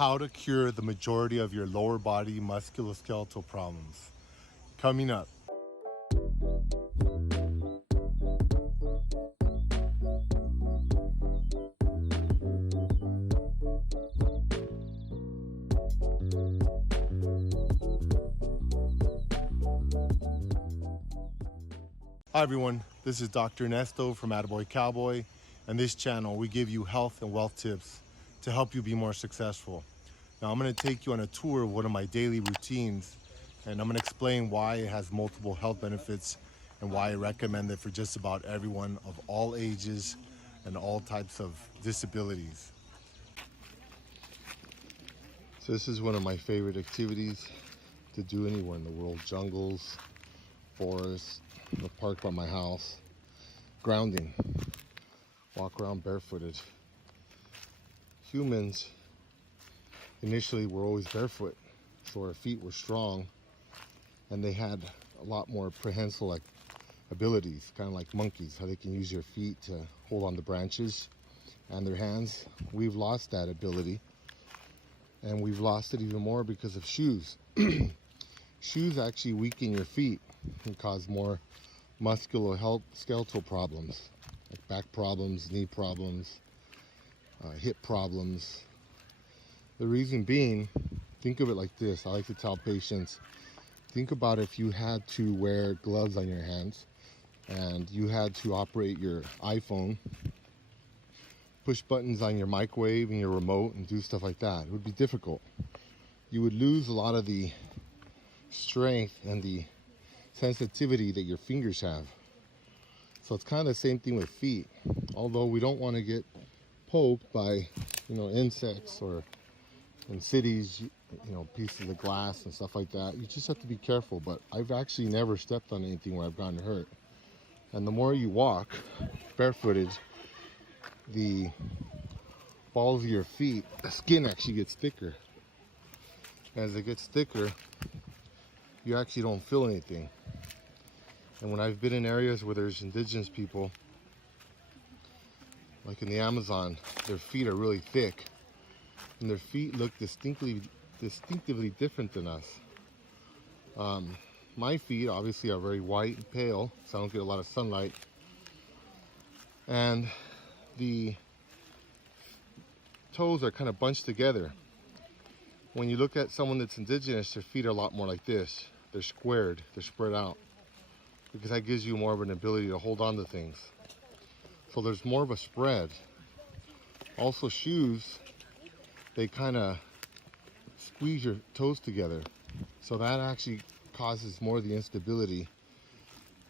how to cure the majority of your lower body musculoskeletal problems. Coming up. Hi everyone, this is Dr. Ernesto from Cowboy, and this channel we give you health and wealth tips to help you be more successful. Now I'm going to take you on a tour of one of my daily routines, and I'm going to explain why it has multiple health benefits and why I recommend it for just about everyone of all ages and all types of disabilities. So this is one of my favorite activities to do anywhere in the world: jungles, forests, the park by my house. Grounding. Walk around barefooted. Humans initially were always barefoot, so our feet were strong and they had a lot more prehensile abilities, kind of like monkeys, how they can use their feet to hold on to branches and their hands. We've lost that ability, and we've lost it even more because of shoes. Shoes actually weaken your feet and cause more musculoskeletal problems, like back problems, knee problems, hip problems. The reason being, think of it like this. I like to tell patients, think about if you had to wear gloves on your hands and you had to operate your iPhone, push buttons on your microwave and your remote and do stuff like that. It would be difficult. You would lose a lot of the strength and the sensitivity that your fingers have. So it's kind of the same thing with feet. Although we don't want to get poked by, insects, or in cities, pieces of glass and stuff like that. You just have to be careful. But I've actually never stepped on anything where I've gotten hurt. And the more you walk barefooted, the balls of your feet, the skin actually gets thicker. As it gets thicker, you actually don't feel anything. And when I've been in areas where there's indigenous people, like in the Amazon, their feet are really thick, and their feet look distinctively different than us. My feet obviously are very white and pale, so I don't get a lot of sunlight, and the toes are kind of bunched together. When you look at someone that's indigenous, their feet are a lot more like this. They're squared, they're spread out, because that gives you more of an ability to hold on to things. So there's more of a spread. Also, shoes, they kind of squeeze your toes together. So that actually causes more of the instability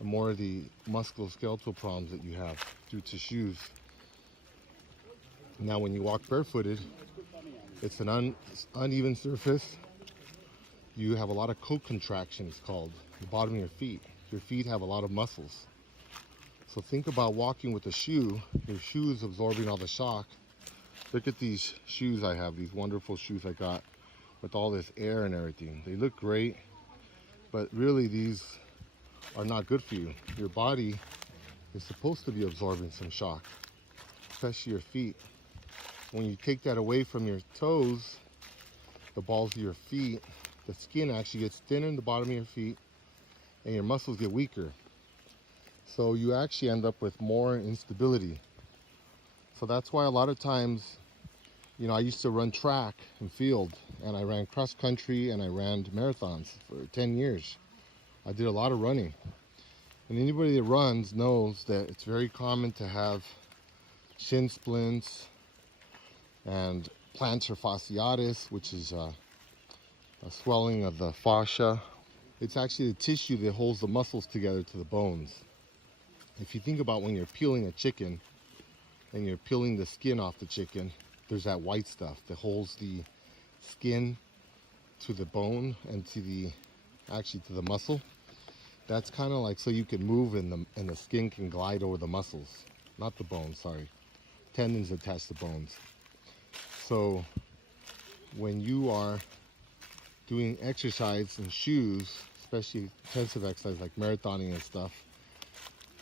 and more of the musculoskeletal problems that you have due to shoes. Now when you walk barefooted, it's an uneven surface. You have a lot of co-contraction, it's called, the bottom of your feet. Your feet have a lot of muscles. So think about walking with a shoe. Your shoe is absorbing all the shock. Look at these shoes I have, these wonderful shoes I got with all this air and everything. They look great, but really these are not good for you. Your body is supposed to be absorbing some shock, especially your feet. When you take that away from your toes, the balls of your feet, the skin actually gets thinner in the bottom of your feet and your muscles get weaker. So you actually end up with more instability. So that's why a lot of times, I used to run track and field, and I ran cross country and I ran marathons for 10 years. I did a lot of running. And anybody that runs knows that it's very common to have shin splints and plantar fasciitis, which is a swelling of the fascia. It's actually the tissue that holds the muscles together to the bones. If you think about when you're peeling a chicken and you're peeling the skin off the chicken, there's that white stuff that holds the skin to the bone and to the muscle. That's kind of like so you can move and the skin can glide over the muscles, not the bones, sorry. Tendons attach to bones. So when you are doing exercise in shoes, especially intensive exercise like marathoning and stuff,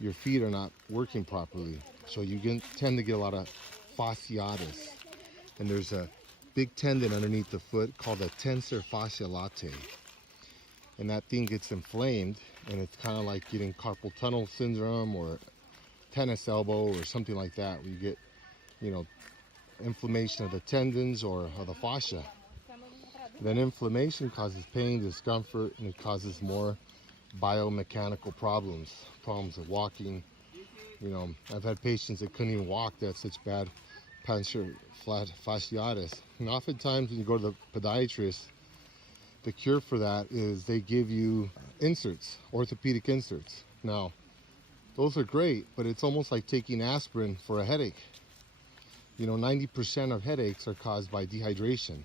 your feet are not working properly. So you tend to get a lot of fasciitis. And there's a big tendon underneath the foot called the tensor fasciae latae. And that thing gets inflamed, and it's kind of like getting carpal tunnel syndrome or tennis elbow or something like that, where you get, you know, inflammation of the tendons or of the fascia. Then inflammation causes pain, discomfort, and it causes more biomechanical problems with walking. You know, I've had patients that couldn't even walk. They had such bad plantar fasciitis. And oftentimes when you go to the podiatrist, the cure for that is they give you inserts, orthopedic inserts. Now, those are great, but it's almost like taking aspirin for a headache. You know, 90% of headaches are caused by dehydration.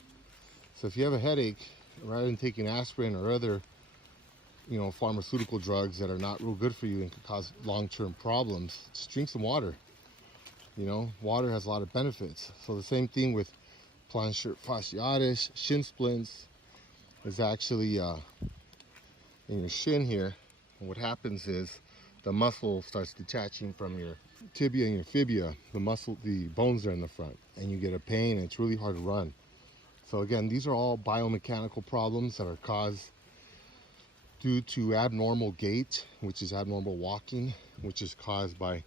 So if you have a headache, rather than taking aspirin or other, you know, pharmaceutical drugs that are not real good for you and can cause long-term problems, just drink some water. You know, water has a lot of benefits. So the same thing with plantar fasciitis, shin splints is actually in your shin here. And what happens is the muscle starts detaching from your tibia and your fibula, the bones are in the front, and you get a pain, and it's really hard to run. So again, these are all biomechanical problems that are caused due to abnormal gait, which is abnormal walking, which is caused by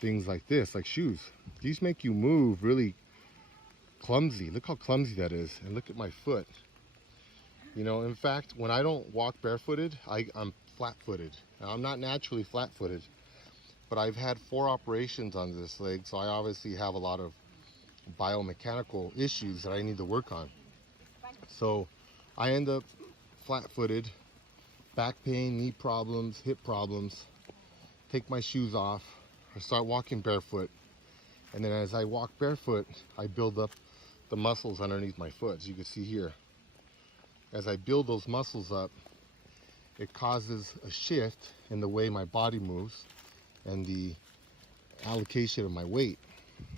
things like this, like shoes. These make you move really clumsy. Look how clumsy that is, and look at my foot. You know, in fact, when I don't walk barefooted, I'm flat-footed. Now, I'm not naturally flat-footed, but I've had 4 operations on this leg, so I obviously have a lot of biomechanical issues that I need to work on. So I end up flat-footed, back pain, knee problems, hip problems, take my shoes off, I start walking barefoot, and then as I walk barefoot, I build up the muscles underneath my foot, as you can see here. As I build those muscles up, it causes a shift in the way my body moves and the allocation of my weight.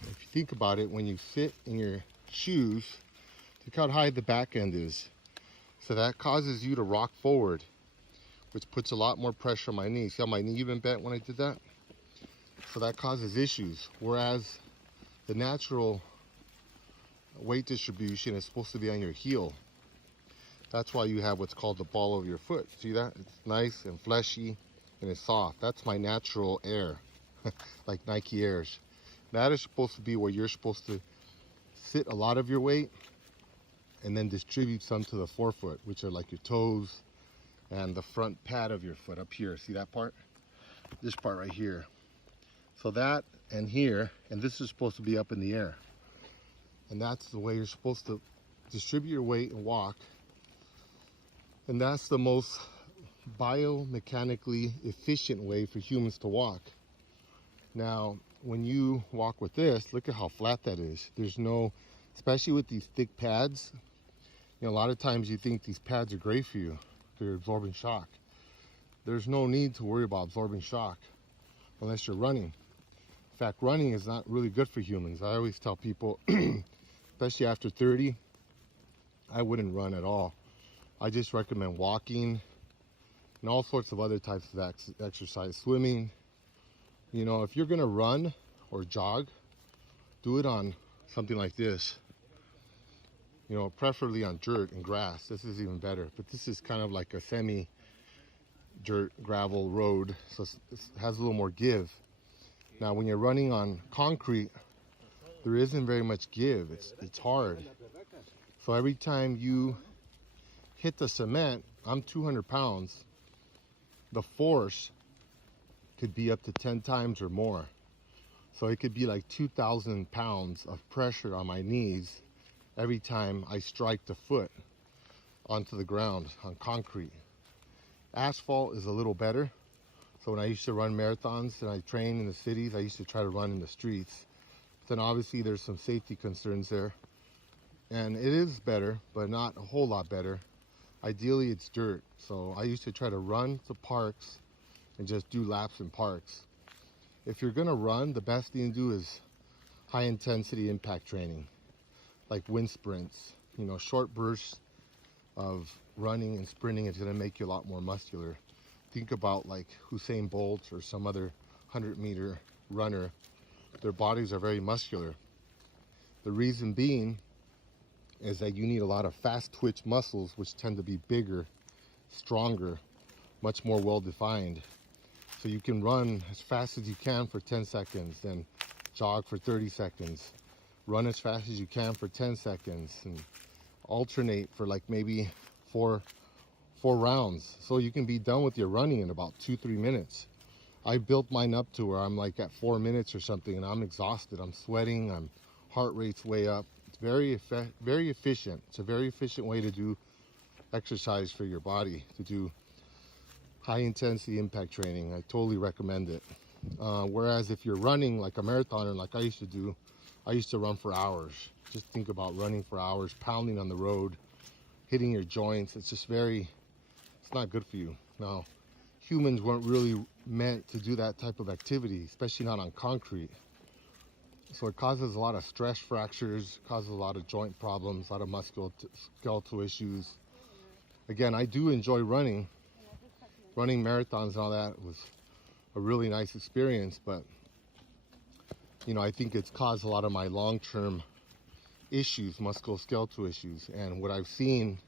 If you think about it, when you sit in your shoes, look how high the back end is. So that causes you to rock forward, which puts a lot more pressure on my knee. See how my knee even bent when I did that? So that causes issues. Whereas the natural weight distribution is supposed to be on your heel. That's why you have what's called the ball of your foot. See that? It's nice and fleshy and it's soft. That's my natural air, like Nike Airs. That is supposed to be where you're supposed to sit a lot of your weight and then distribute some to the forefoot, which are like your toes and the front pad of your foot up here. See that part? This part right here. So that and here, and this is supposed to be up in the air. And that's the way you're supposed to distribute your weight and walk. And that's the most biomechanically efficient way for humans to walk. Now, when you walk with this, look at how flat that is. There's no, especially with these thick pads, you know, a lot of times you think these pads are great for you. They're absorbing shock. There's no need to worry about absorbing shock unless you're running. In fact, running is not really good for humans. I always tell people, especially after 30, I wouldn't run at all. I just recommend walking and all sorts of other types of exercise, swimming. You know, if you're gonna run or jog, do it on something like this. You know, preferably on dirt and grass. This is even better, but this is kind of like a semi-dirt gravel road, so it has a little more give. Now, when you're running on concrete, there isn't very much give. It's hard. So every time you hit the cement, I'm 200 pounds, the force could be up to 10 times or more. So it could be like 2,000 pounds of pressure on my knees every time I strike the foot onto the ground on concrete. Asphalt is a little better. So when I used to run marathons and I trained in the cities, I used to try to run in the streets. But then obviously there's some safety concerns there. And it is better, but not a whole lot better. Ideally, it's dirt. So I used to try to run to parks and just do laps in parks. If you're gonna run, the best thing to do is high intensity impact training, like wind sprints. You know, short bursts of running and sprinting is gonna make you a lot more muscular. Think about like Usain Bolt or some other 100-meter runner. Their bodies are very muscular. The reason being is that you need a lot of fast twitch muscles, which tend to be bigger, stronger, much more well defined. So you can run as fast as you can for 10 seconds, then jog for 30 seconds, run as fast as you can for 10 seconds, and alternate for like maybe four rounds. So you can be done with your running in about 2-3 minutes. I built mine up to where I'm like at 4 minutes or something, and I'm exhausted. I'm sweating. Heart rate's way up. It's very efficient. It's a very efficient way to do exercise for your body, to do high intensity impact training. I totally recommend it. Whereas if you're running like a marathoner, like I used to do, I used to run for hours. Just think about running for hours, pounding on the road, hitting your joints. It's not good for you. Now, humans weren't really meant to do that type of activity, especially not on concrete. So it causes a lot of stress fractures, causes a lot of joint problems, a lot of musculoskeletal issues. Again, I do enjoy running. Running marathons and all that was a really nice experience, but I think it's caused a lot of my long-term issues, musculoskeletal issues. And what I've seen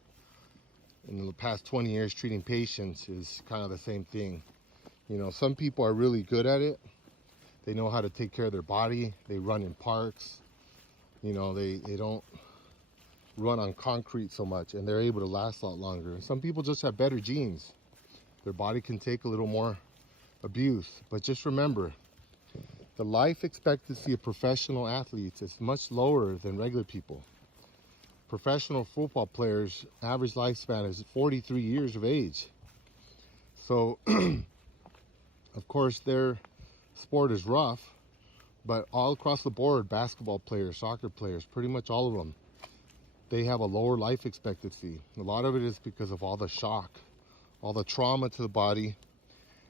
in the past 20 years treating patients is kind of the same thing. Some people are really good at it. They know how to take care of their body. They run in parks. They don't run on concrete so much, and they're able to last a lot longer. And some people just have better genes. Their body can take a little more abuse. But just remember, the life expectancy of professional athletes is much lower than regular people. Professional football players' average lifespan is 43 years of age. So, of course, their sport is rough, but all across the board, basketball players, soccer players, pretty much all of them, they have a lower life expectancy. A lot of it is because of all the shock, all the trauma to the body,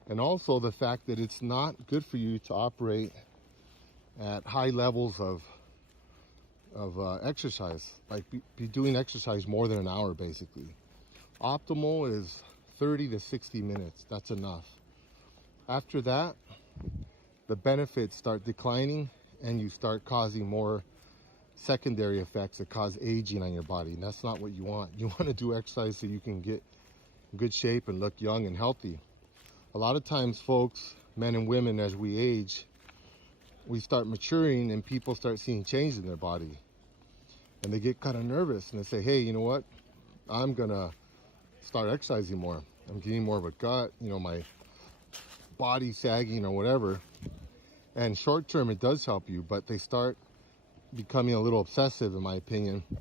and also the fact that it's not good for you to operate at high levels of exercise, like be doing exercise more than an hour basically. Optimal is 30 to 60 minutes. That's enough. After that, the benefits start declining and you start causing more secondary effects that cause aging on your body, and that's not what you want. You want to do exercise so you can get in good shape and look young and healthy. A lot of times, folks, men and women, as we age, we start maturing and people start seeing change in their body, and they get kind of nervous and they say, hey, you know what, I'm gonna start exercising more. I'm getting more of a gut, my body sagging or whatever. And short term it does help you, but they start becoming a little obsessive, in my opinion. I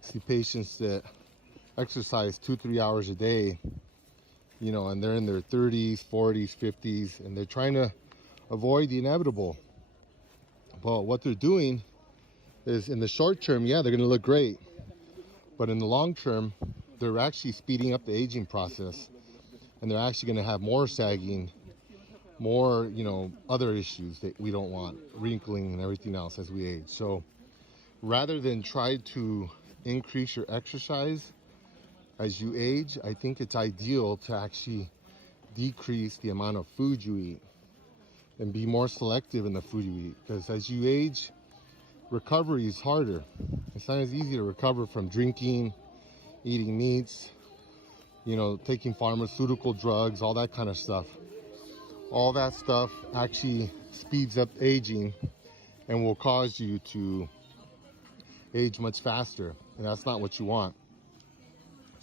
see patients that exercise 2-3 hours a day, and they're in their 30s, 40s, 50s, and they're trying to avoid the inevitable. But what they're doing is, in the short term, yeah, they're going to look great, but in the long term, they're actually speeding up the aging process, and they're actually going to have more sagging, more, other issues that we don't want, wrinkling and everything else as we age. So rather than try to increase your exercise as you age, I think it's ideal to actually decrease the amount of food you eat and be more selective in the food you eat, because as you age, recovery is harder. It's not as easy to recover from drinking, eating meats, taking pharmaceutical drugs, all that kind of stuff. All that stuff actually speeds up aging and will cause you to age much faster, and that's not what you want.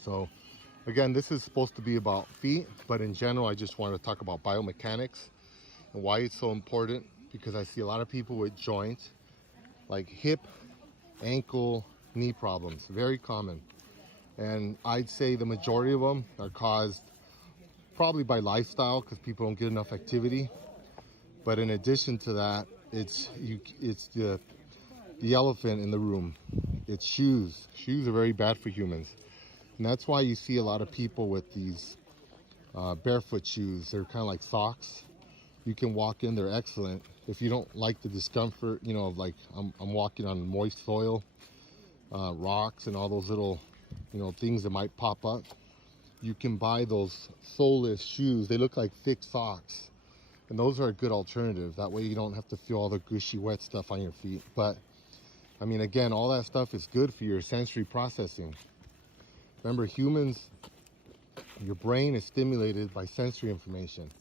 So again, this is supposed to be about feet, but in general, I just wanted to talk about biomechanics and why it's so important, because I see a lot of people with joints like hip, ankle, knee problems, very common. And I'd say the majority of them are caused probably by lifestyle, because people don't get enough activity. But in addition to that, it's the elephant in the room. It's shoes. Shoes are very bad for humans, and that's why you see a lot of people with these barefoot shoes. They're kind of like socks. You can walk in, they're excellent. If you don't like the discomfort, of like I'm walking on moist soil, rocks, and all those little things that might pop up, you can buy those soleless shoes. They look like thick socks, and those are a good alternative. That way you don't have to feel all the gushy wet stuff on your feet. But I mean, again, all that stuff is good for your sensory processing. Remember, humans, your brain is stimulated by sensory information.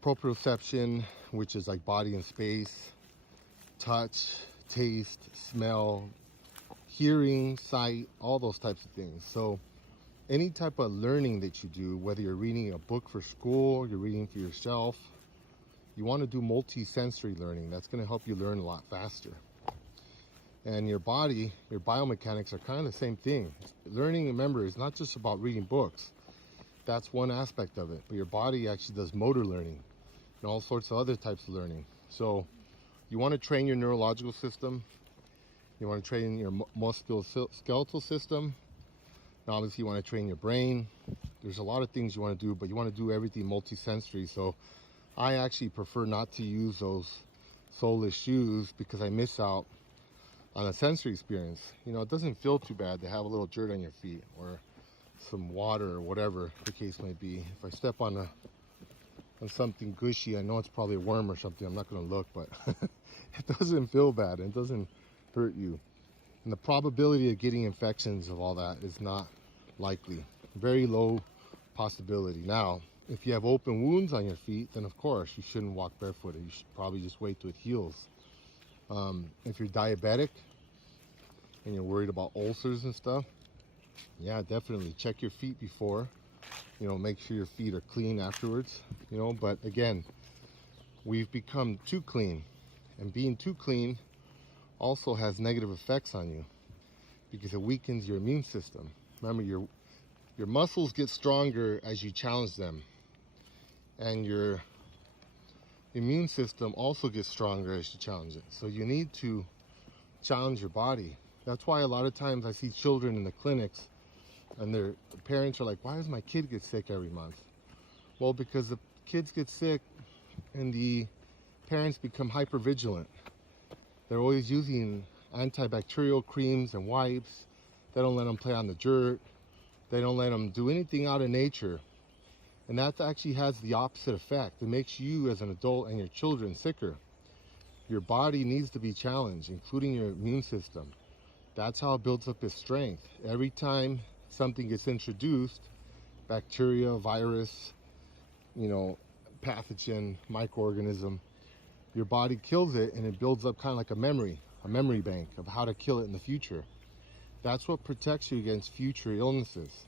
Proprioception, which is like body and space, touch, taste, smell, hearing, sight, all those types of things. So any type of learning that you do, whether you're reading a book for school, you're reading for yourself, you want to do multi-sensory learning. That's going to help you learn a lot faster. And your body, your biomechanics are kind of the same thing. Learning, remember, is not just about reading books. That's one aspect of it. But your body actually does motor learning and all sorts of other types of learning. So you want to train your neurological system. You want to train your musculoskeletal system. And obviously you want to train your brain. There's a lot of things you want to do, but you want to do everything multi-sensory. So I actually prefer not to use those soleless shoes because I miss out on a sensory experience. You know, it doesn't feel too bad to have a little dirt on your feet or some water or whatever the case may be. If I step on something gushy, I know it's probably a worm or something. I'm not going to look, but it doesn't feel bad. It doesn't hurt you. And the probability of getting infections of all that is not likely. Very low possibility. Now, if you have open wounds on your feet, then of course you shouldn't walk barefooted. You should probably just wait till it heals. If you're diabetic and you're worried about ulcers and stuff, yeah, definitely check your feet before. You know, make sure your feet are clean afterwards. You know, but again, we've become too clean, and being too clean also has negative effects on you because it weakens your immune system. Remember, your muscles get stronger as you challenge them, and your immune system also gets stronger as you challenge it. So you need to challenge your body. That's why a lot of times I see children in the clinics and their parents are like, why does my kid get sick every month? Well, because the kids get sick and the parents become hypervigilant. They're always using antibacterial creams and wipes. They don't let them play on the dirt. They don't let them do anything out of nature. And that actually has the opposite effect. It makes you as an adult and your children sicker. Your body needs to be challenged, including your immune system. That's how it builds up its strength. Every time something gets introduced, bacteria, virus, you know, pathogen, microorganism, your body kills it and it builds up kind of like a memory bank of how to kill it in the future. That's what protects you against future illnesses.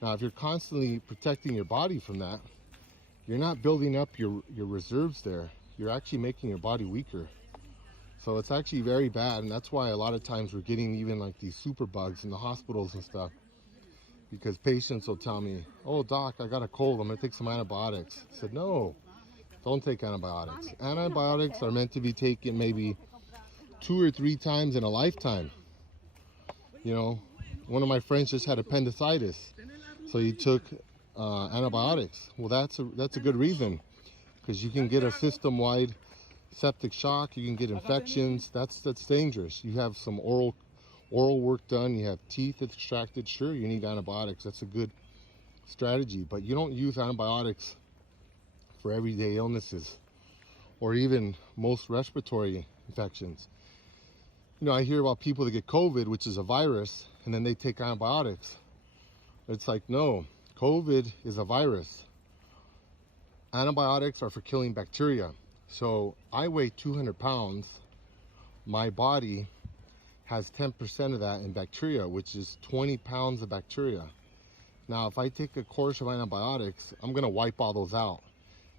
Now, if you're constantly protecting your body from that, you're not building up your reserves there. You're actually making your body weaker. So it's actually very bad, and that's why a lot of times we're getting even like these super bugs in the hospitals and stuff, because patients will tell me, oh doc, I got a cold, I'm gonna take some antibiotics. I said, no, don't take antibiotics. Antibiotics are meant to be taken maybe 2 or 3 times in a lifetime. You know, one of my friends just had appendicitis, so he took antibiotics. Well, that's a good reason, because you can get a system-wide septic shock. You can get infections. That's dangerous. You have some oral work done. You have teeth extracted. Sure, you need antibiotics. That's a good strategy, but you don't use antibiotics for everyday illnesses or even most respiratory infections. You know, I hear about people that get COVID, which is a virus, and then they take antibiotics. It's like, no, COVID is a virus. Antibiotics are for killing bacteria. So I weigh 200 pounds. My body has 10% of that in bacteria, which is 20 pounds of bacteria. Now, if I take a course of antibiotics, I'm gonna wipe all those out.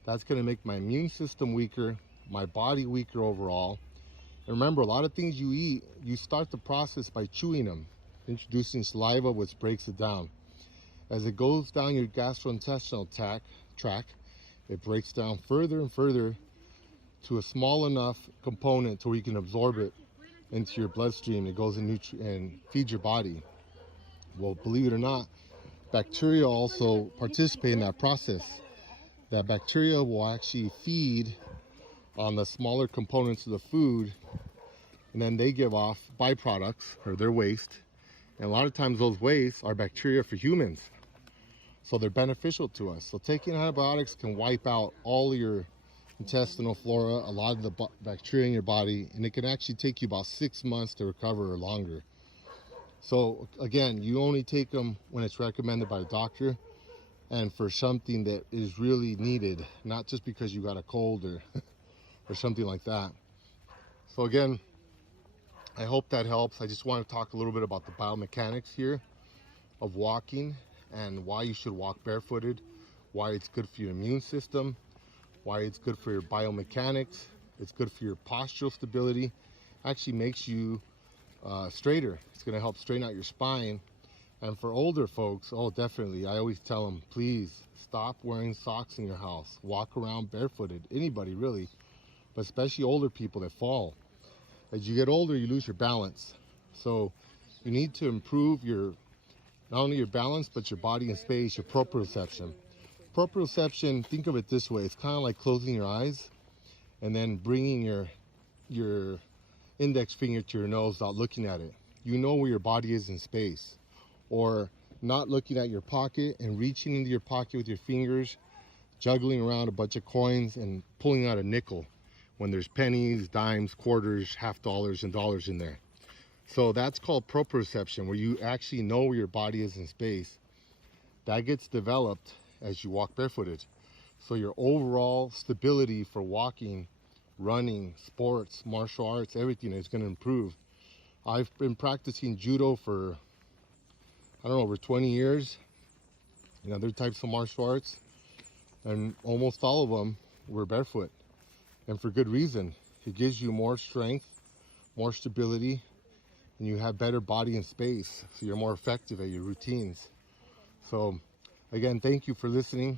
That's gonna make my immune system weaker, my body weaker overall. And remember, a lot of things you eat, you start the process by chewing them, introducing saliva, which breaks it down. As it goes down your gastrointestinal tract, it breaks down further and further to a small enough component to where you can absorb it into your bloodstream. It goes and feeds your body. Well, believe it or not, bacteria also participate in that process. That bacteria will actually feed on the smaller components of the food, and then they give off byproducts, or their waste. And a lot of times those wastes are bacteria for humans. So they're beneficial to us. So taking antibiotics can wipe out all your intestinal flora, a lot of the bacteria in your body, and it can actually take you about 6 months to recover or longer. So again, you only take them when it's recommended by a doctor and for something that is really needed, not just because you got a cold or or something like that. So again, I hope that helps. I just want to talk a little bit about the biomechanics here of walking and why you should walk barefooted, why it's good for your immune system, why it's good for your biomechanics, it's good for your postural stability, actually makes you straighter. It's going to help straighten out your spine. And for older folks, oh definitely, I always tell them, please stop wearing socks in your house, walk around barefooted, anybody really, but especially older people that fall. As you get older, you lose your balance, so you need to improve your not only your balance but your body and space, your proprioception. Proprioception, think of it this way, it's kind of like closing your eyes and then bringing your index finger to your nose without looking at it. You know where your body is in space. Or not looking at your pocket and reaching into your pocket with your fingers, juggling around a bunch of coins and pulling out a nickel when there's pennies, dimes, quarters, half dollars, and dollars in there. So that's called proprioception, where you actually know where your body is in space. That gets developed as you walk barefooted. So your overall stability for walking, running, sports, martial arts, everything is going to improve. I've been practicing judo for, I don't know, over 20 years, and other types of martial arts, and almost all of them were barefoot, and for good reason. It gives you more strength, more stability, and you have better body and space, so you're more effective at your routines. So again, thank you for listening.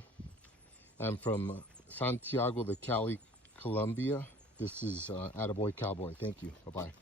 I'm from Santiago de Cali, Colombia. This is Attaboy Cowboy. Thank you. Bye-bye.